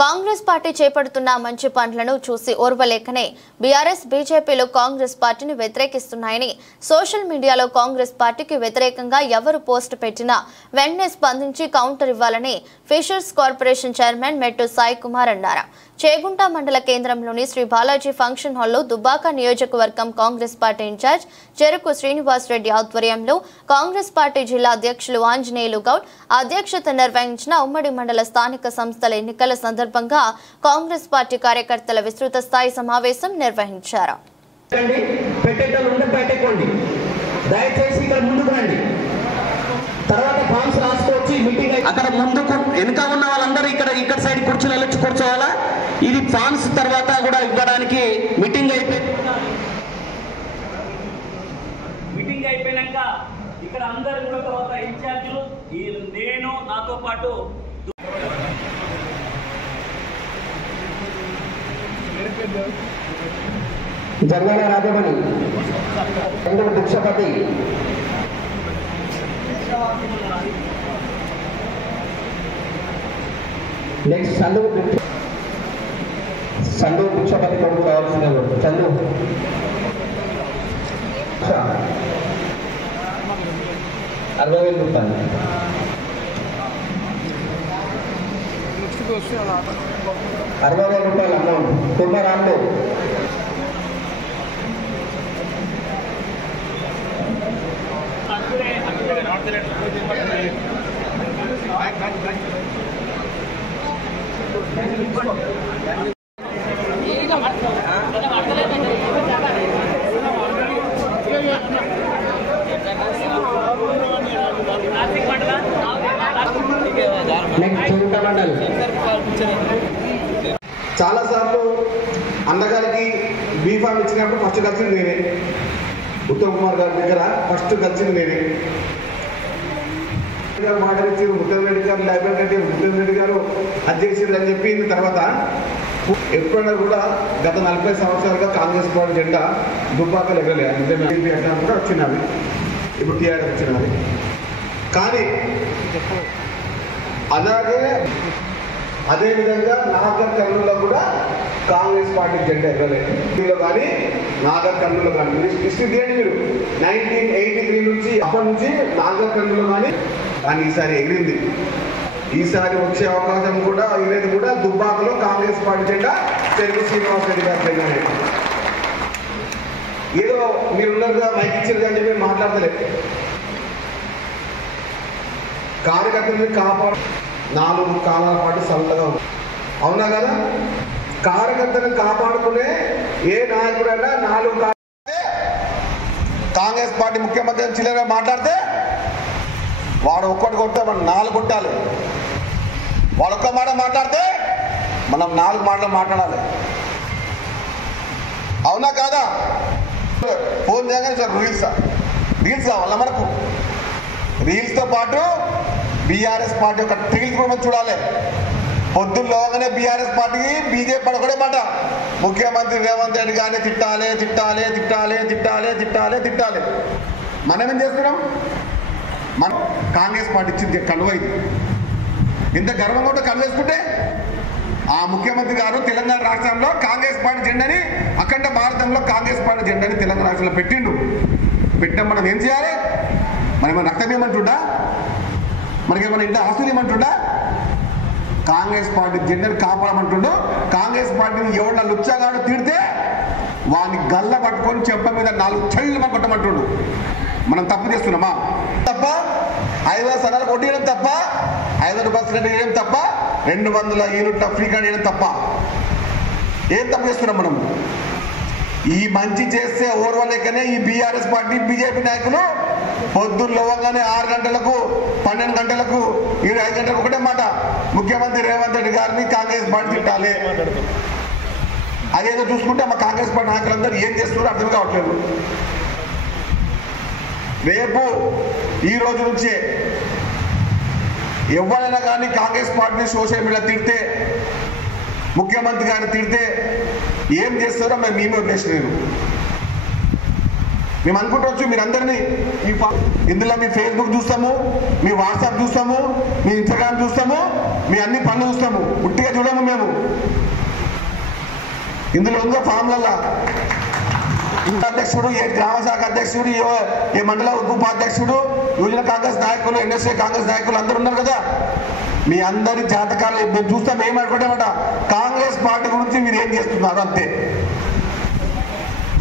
Congress party చేపడుతున్న మంచి పనులను చూసి ఓర్వలేకనే బీఆర్ఎస్ బీజేపీలు కాంగ్రెస్ పార్టీని వ్యతిరేకిస్తున్నాయని సోషల్ మీడియాలో కాంగ్రెస్ పార్టీకి వ్యతిరేకంగా ఎవరు పోస్ట్ పెట్టినా వెంటనే స్పందించి కౌంటర్ ఇవ్వాలని ఫిషర్స్ కార్పొరేషన్ చైర్మన్ మెట్టు సాయి కుమార్ అన్నారు. చేగుంట మండల కేంద్రంలోని శ్రీ బాలాజీ ఫంక్షన్ హాల్లో దుబ్బాక నియోజకవర్గం కాంగ్రెస్ పార్టీ ఇన్ఛార్జ్ చెరుకు శ్రీనివాస్ రెడ్డి ఆధ్వర్యంలో కాంగ్రెస్ పార్టీ జిల్లా అధ్యక్షులు ఆంజనేయులు గౌడ్ అధ్యక్షత నిర్వహించిన ఉమ్మడి మండల స్థానిక సంస్థల ఎన్నికల సందర్భంగా కాంగ్రెస్ పార్టీ కార్యకర్తల విస్తృత స్థాయి సమావేశం నిర్వహించారు. అక్కడ ముందుకు వెనుక ఉన్న వాళ్ళందరూ ఇక్కడ సైడ్ కూర్చుని వెళ్ళొచ్చు కూర్చోవాలా. ఇది ఫామ్స్ తర్వాత కూడా ఇవ్వడానికి మీటింగ్ అయిపోయినాక ఇక్కడ అందరూ కూడా తర్వాత ఇన్ఛార్జీలు నేను నాతో పాటు జర్గాల రాజమణి భిక్షపతి నెక్స్ట్ సందు భిక్షపతి కొడుకు కావాల్సిన చందు 60,000 రూపాయలు. 60,000 రూపాయలు అమౌంట్ కుమ్మరాంబు చాలా సార్లు అన్నగారికి బీఫామ్ ఇచ్చినప్పుడు ఫస్ట్ కలిసింది నేనే. ఉత్తమ్ కుమార్ గారి దగ్గర ఫస్ట్ కలిసింది నేనే. మాట ఇచ్చి ఉత్తమ్ రెడ్డి గారు లైబ్రరీ అంటే ఉత్తమ్ రెడ్డి గారు అధ్యక్షుడు అని చెప్పి తర్వాత ఎప్పుడైనా కూడా గత 40 సంవత్సరాలుగా కాంగ్రెస్ పార్టీ జెండా దుబ్బాకలు ఎగరలేదు. కూడా వచ్చినవి ఇప్పుడు టీఆర్ఎస్ వచ్చినవి. కానీ అలాగే అదేవిధంగా నాగర్ కర్నూలులో కూడా కాంగ్రెస్ పార్టీ జెండా ఎగరలేదు. దీనిలో కానీ నాగర్ కర్నూలులో కానీ హిస్టరీ తీయండి మీరు. 1983 నుంచి అప్పటి నుంచి నాగర్ కర్నూలులో కానీ ఈసారి ఎగిరింది. ఈసారి వచ్చే అవకాశం కూడా ఎగిరేది కూడా దుబ్బాకలో కాంగ్రెస్ పార్టీ జెండా చెరుకు శ్రీనివాస్ రెడ్డి గారి జెండానే. ఏదో మీరున్నట్టుగా మైక్ ఇచ్చారు కానీ మీరు మాట్లాడతలేదు. కార్యకర్తలని కాపాడు 4 కాలాల పాటు చల్లగా ఉంది. అవునా కదా? కార్యకర్తలను కాపాడుకునే ఏ నాయకుడైనా 4 కాంగ్రెస్ పార్టీ ముఖ్యమంత్రి చిల్లరగా మాట్లాడితే వాడు ఒక్కటి కొడితే మనం 4 కొట్టాలి. వాడు ఒక్క మాట మాట్లాడితే మనం 4 మాటలు మాట్లాడాలి. అవునా కాదా? ఫోన్ చేయగానే సార్ రీల్స్ కావాలా మనకు? రీల్స్తో పాటు బీఆర్ఎస్ పార్టీ ఒక ట్రీల్స్ కూడా చూడాలి. పొద్దున్నలోగానే బీఆర్ఎస్ పార్టీకి బీజేపీ ఒకటే మాట, ముఖ్యమంత్రి రేవంత్ రెడ్డి గారిని తిట్టాలి తిట్టాలి తిట్టాలి తిట్టాలి తిట్టాలి తిట్టాలి. మనం ఏం చేస్తున్నాం? మనం కాంగ్రెస్ పార్టీ ఇచ్చింది కలువ. ఇది ఇంత గర్వంగా కూడా కలువేసుకుంటే ఆ ముఖ్యమంత్రి గారు తెలంగాణ రాష్ట్రంలో కాంగ్రెస్ పార్టీ జెండాని, అఖండ భారతంలో కాంగ్రెస్ పార్టీ జెండాని తెలంగాణ రాష్ట్రంలో పెట్టిండు. పెట్టిన మనం ఏం చేయాలి? మనమేమో రక్తం ఏమంటుండా? మనకేమన్నా ఇంట్లో ఆస్తులు ఏమంటుండా? కాంగ్రెస్ పార్టీ జెండాని కాపాడమంటుండు. కాంగ్రెస్ పార్టీని ఎవడ లుచ్చగాడు తిడితే వాడిని గల్ల పట్టుకొని చెప్ప మీద 4 చెళ్ళు కొట్టమంటుండు. మనం తప్పు చేస్తున్నామా? తప్ప 500 సనాలు కొట్టేయడం తప్ప, 500 రూపాయలు వేయడం తప్ప, 200 యూనిట్ల ఫ్రీ కార్డు వేయడం తప్ప. ఏం తప్పు చేస్తున్నాం మనం? ఈ మంచి చేస్తే ఓర్వలేకనే ఈ బీఆర్ఎస్ పార్టీ బీజేపీ నాయకులు పొద్దున్నలోగానే 6 గంటలకు 12 గంటలకు 25 గంటలకు ఒకటే మాట, ముఖ్యమంత్రి రేవంత్ రెడ్డి గారిని కాంగ్రెస్ పార్టీ తిట్టాలి. అదేదో చూసుకుంటే మా కాంగ్రెస్ పార్టీ నాయకులందరూ ఏం చేస్తున్నారో అర్థం కావట్లేదు. రేపు ఈ రోజు నుంచే ఎవరైనా కానీ కాంగ్రెస్ పార్టీని సోషల్ మీడియా తిడితే, ముఖ్యమంత్రి గారిని తిడితే ఏం చేస్తారో మేమే వదిలేసినారు. మేము అనుకుంటవచ్చు మీరందరినీ ఇందులో మీ ఫేస్బుక్ చూస్తాము, మీ వాట్సాప్ చూస్తాము, మీ ఇన్స్టాగ్రామ్ చూస్తాము, మీ అన్ని పనులు చూస్తాము, ఉట్టిగా చూడము మేము. ఇందులో ఉందో ఫామ్లల్లా అధ్యక్షుడు, ఏ గ్రామ శాఖ అధ్యక్షుడు, ఏ మండల ఉపాధ్యక్షుడు, యువజన కాంగ్రెస్ నాయకులు, ఎన్ఎస్ఏ కాంగ్రెస్ నాయకులు అందరూ ఉన్నారు కదా. మీ అందరి జాతకాలు మేము చూస్తాం. ఏమనుకుంటామట, కాంగ్రెస్ పార్టీ గురించి మీరు ఏం చేస్తున్నారు అంతే.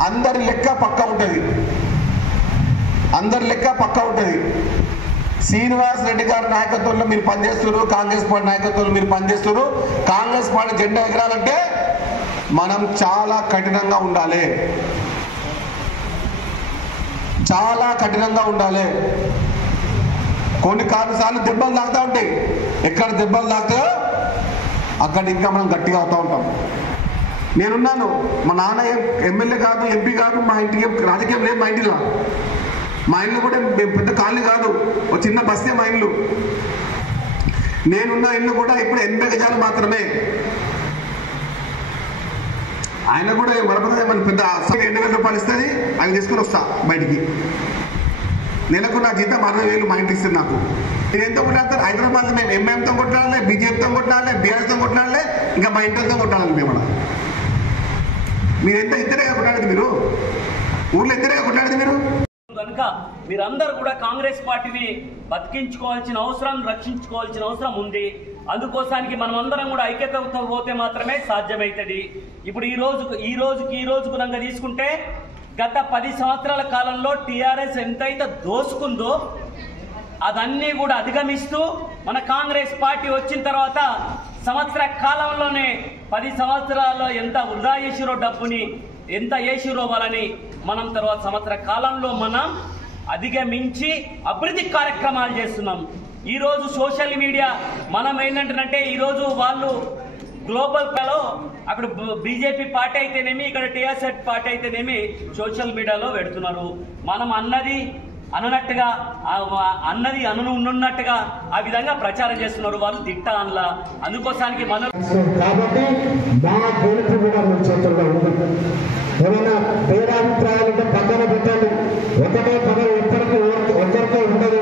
అందరి లెక్క పక్క ఉంటుంది, అందరి లెక్క పక్క ఉంటుంది. శ్రీనివాస్ రెడ్డి గారి నాయకత్వంలో మీరు పనిచేస్తున్నారు, కాంగ్రెస్ పార్టీ నాయకత్వంలో మీరు పనిచేస్తున్నారు. కాంగ్రెస్ పార్టీ జెండా ఎగరాలంటే మనం చాలా కఠినంగా ఉండాలి, చాలా కఠినంగా ఉండాలి. కొన్నిసార్లు దెబ్బలు తాగుతూ ఉంటాయి. ఎక్కడ దెబ్బలు తాగుతాయో అక్కడ ఇంకా మనం గట్టిగా అవుతూ ఉంటాం. నేనున్నాను, మా నాన్న ఎమ్మెల్యే కాదు, ఎంపీ కాదు, మా ఇంటికి రాజకీయం లేదు. మా ఇంటిలో, మా ఇల్లు కూడా పెద్ద కాలనీ కాదు, ఒక చిన్న బస్తే మా ఇల్లు. నేనున్న ఇల్లు కూడా ఇప్పుడు 80 గజాలు మాత్రమే. ఆయన కూడా మరపతి మన పెద్ద 2,000 రూపాయలు ఇస్తుంది, అవి తీసుకుని వస్తా బయటికి. నెలకు నా జీతం 60,000 మా ఇంటికి ఇస్తుంది నాకు. నేను ఎంతో కొట్లాడతారు హైదరాబాద్. మేము ఎంఐఎంతో కొట్లాడాలి, బీజేపీతో కొట్లాడాలి, బీఆర్ఎస్తో కొట్లాడాలి, ఇంకా మా ఇంటితో కొట్లాడాలి. మేము మీరు ఎంత ఇద్దరేగా కొట్లాడేది, మీరు ఊర్లో ఇద్దరేగా కొట్లాడేది మీరు. కనుక మీరందరూ కూడా కాంగ్రెస్ పార్టీని బతికించుకోవాల్సిన అవసరం, రక్షించుకోవాల్సిన అవసరం ఉంది. అందుకోసానికి మనం అందరం కూడా ఐక్యతతో పోతే మాత్రమే సాధ్యమవుతుంది. ఇప్పుడు ఈ రోజుకు కనుక తీసుకుంటే గత 10 సంవత్సరాల కాలంలో టీఆర్ఎస్ ఎంతైతే దోసుకుందో అదన్నీ కూడా అధిగమిస్తూ మన కాంగ్రెస్ పార్టీ వచ్చిన తర్వాత సంవత్సర కాలంలోనే 10 సంవత్సరాల్లో ఎంత వృధా చేసిరో, డబ్బుని ఎంత చేసిరో వాళ్ళని మనం తర్వాత సంవత్సర కాలంలో మనం అధిగమించి అభివృద్ధి కార్యక్రమాలు చేస్తున్నాం. ఈరోజు సోషల్ మీడియా మనం ఏంటంటే ఈరోజు వాళ్ళు గ్లోబల్ లో అక్కడ బీజేపీ పార్టీ అయితేనేమి, ఇక్కడ టీఆర్ఎస్ పార్టీ అయితేనేమి సోషల్ మీడియాలో పెడుతున్నారు. మనం అన్నది అననట్టుగా, అన్నది ఉన్నట్టుగా ఆ విధంగా ప్రచారం చేస్తున్నారు వాళ్ళు దిట్ట అనలా. అందుకోసానికి మనం కాబట్టి మా గెలుపు కూడా మన చేతుల్లో ఉంది. ఏమైనా భేదాభిప్రాయాలు పక్కన పెట్టండి. ఒకటే పదవి ఒక్కరికే ఉండదు,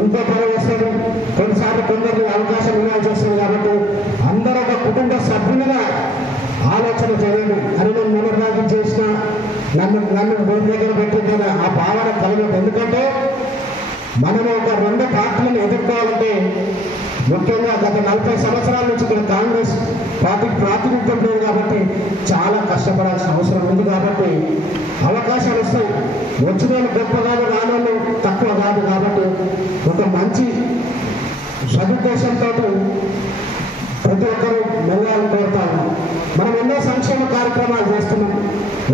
ఇంకో పదవి వస్తుంది. కొన్నిసార్లు కొందరికి అవకాశం ఇవ్వాల్సి వస్తుంది. కాబట్టి అందరూ ఒక కుటుంబ సభ్యులుగా ఆలోచన చేయండి అని నేను మొదటి చేసిన నన్ను భూమి దగ్గర పెట్టిన ఆ భావన కలగదు. ఎందుకంటే మనం ఒక 2 పార్టీలను ఎదుర్కోవాలంటే ముఖ్యంగా గత 40 సంవత్సరాల నుంచి ఇక్కడ కాంగ్రెస్ పార్టీకి ప్రాతినిధ్యం లేదు కాబట్టి చాలా కష్టపడాల్సిన అవసరం ఉంది. కాబట్టి అవకాశాలు వస్తాయి, వచ్చిన వాళ్ళు గొప్ప కాదు, రానోళ్ళు తక్కువ కాదు. కాబట్టి ఒక మంచి సదుద్దేశంతో ప్రతి ఒక్కరూ మెల్లాలని కోరుతాము. మనం ఎన్నో సంక్షేమ కార్యక్రమాలు చేస్తున్నాం.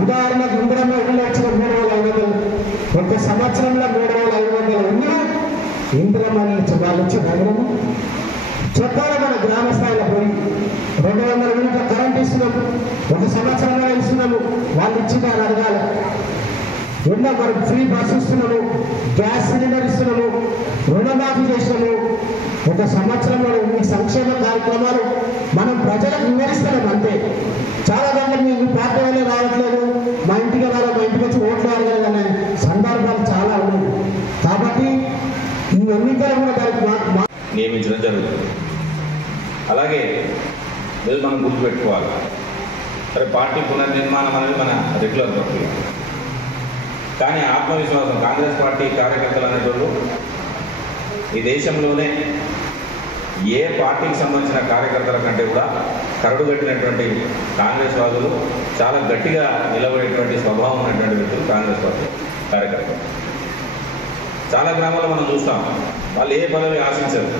ఉదాహరణకు ఇందిరమ్మ ఇల్లు వచ్చిన 3,500, ఒక సంవత్సరంలో 3,500 ఇల్లు ఇందిరమ్మ వాళ్ళు వచ్చి నగరము చెప్పాలి. మన గ్రామ స్థాయిలో పోయి 200 యూనిట్ల కరెంట్ ఇస్తున్నాము, ఒక సంవత్సరంలో ఇస్తున్నాము. వాళ్ళు ఇచ్చిందని అడగాలి. ఎన్నో మనం ఫ్రీ బస్సు ఇస్తున్నాము, గ్యాస్ సిలిండర్ ఇస్తున్నాము, రుణమాఫీ చేసినాము. ఒక సంవత్సరంలో ఈ సంక్షేమ కార్యక్రమాలు మనం ప్రజలకు వివరిస్తున్నాం అంతే. చాలా మంది మీ పార్టీ వల్లే రావట్లేదు, మా ఇంటికి రావాలి, మా ఇంటికి వచ్చి ఓట్లు అడగాలనే సందర్భాలు చాలా ఉన్నాయి. కాబట్టి ఈ ఎన్నికలు కూడా దానికి నియమించడం జరుగుతుంది. అలాగే మీరు మనం గుర్తుపెట్టుకోవాలి, సరే పార్టీ పునర్నిర్మాణం అనేది మన రెగ్యులర్ ప్రక్రియ. కానీ ఆత్మవిశ్వాసం కాంగ్రెస్ పార్టీ కార్యకర్తలు అనేటోళ్ళు ఈ దేశంలోనే ఏ పార్టీకి సంబంధించిన కార్యకర్తల కంటే కూడా కరడుగట్టినటువంటి కాంగ్రెస్ వాదులు, చాలా గట్టిగా నిలబడేటువంటి స్వభావం ఉన్నటువంటి వ్యక్తులు కాంగ్రెస్ పార్టీ కార్యకర్తలు. చాలా గ్రామాల్లో మనం చూస్తాం, వాళ్ళు ఏ పదవి ఆశించరు,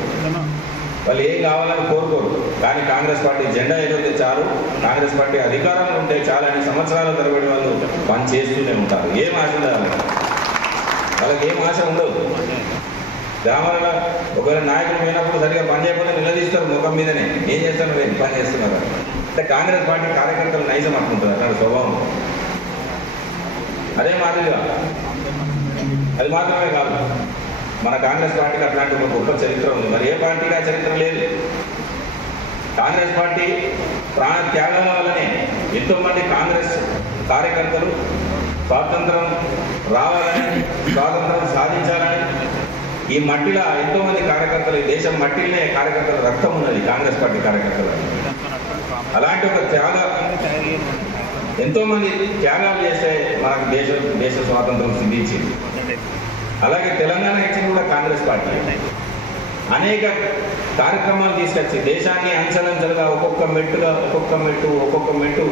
వాళ్ళు ఏం కావాలని కోరుకోరు. కానీ కాంగ్రెస్ పార్టీ జెండా ఎగిరితే చాలు, కాంగ్రెస్ పార్టీ అధికారంలో ఉంటే చాలని సంవత్సరాల తరబడి వాళ్ళు పని చేస్తూనే ఉంటారు. ఏం ఆశ ఉండాలి వాళ్ళకి, ఏం ఆశ ఉండదు. గ్రామాలలో ఒకవేళ నాయకులు పోయినప్పుడు సరిగా పని చేయకపోతే నిలదీస్తారు ముఖం మీదనే, ఏం చేస్తారు, మీరు పని చేస్తున్నారు అంటే. కాంగ్రెస్ పార్టీ కార్యకర్తలు నైజం అనుకుంటారు, అట్లాంటి స్వభావం. అదే మాదిరిగా అది మాత్రమే కాదు, మన కాంగ్రెస్ పార్టీకి అట్లాంటి ఒక గొప్ప చరిత్ర ఉంది. మరి ఏ పార్టీకి ఆ చరిత్ర లేదు. కాంగ్రెస్ పార్టీ ప్రాణ త్యాగాల వల్లనే ఎంతోమంది కాంగ్రెస్ కార్యకర్తలు స్వాతంత్రం రావాలని, స్వాతంత్రం సాధించాలని ఈ మట్టిలో ఎంతోమంది కార్యకర్తలు, ఈ దేశం మట్టిలోనే కార్యకర్తల రక్తం ఉన్నది, కాంగ్రెస్ పార్టీ కార్యకర్తలు. అలాంటి ఒక ఎంతోమంది త్యాగాలు చేస్తే మనకు దేశ స్వాతంత్రం సిద్ధించింది. అలాగే తెలంగాణ ఇచ్చింది కూడా కాంగ్రెస్ పార్టీ. అనేక కార్యక్రమాలు తీసుకొచ్చి దేశాన్ని అంచెలంచెలుగా ఒక్కొక్క మెట్టు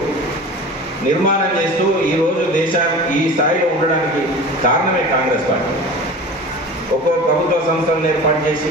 నిర్మాణం చేస్తూ ఈరోజు దేశాన్ని ఈ స్థాయిలో ఉండడానికి కారణమే కాంగ్రెస్ పార్టీ. ఒక్కో ప్రభుత్వ సంస్థలను ఏర్పాటు చేసి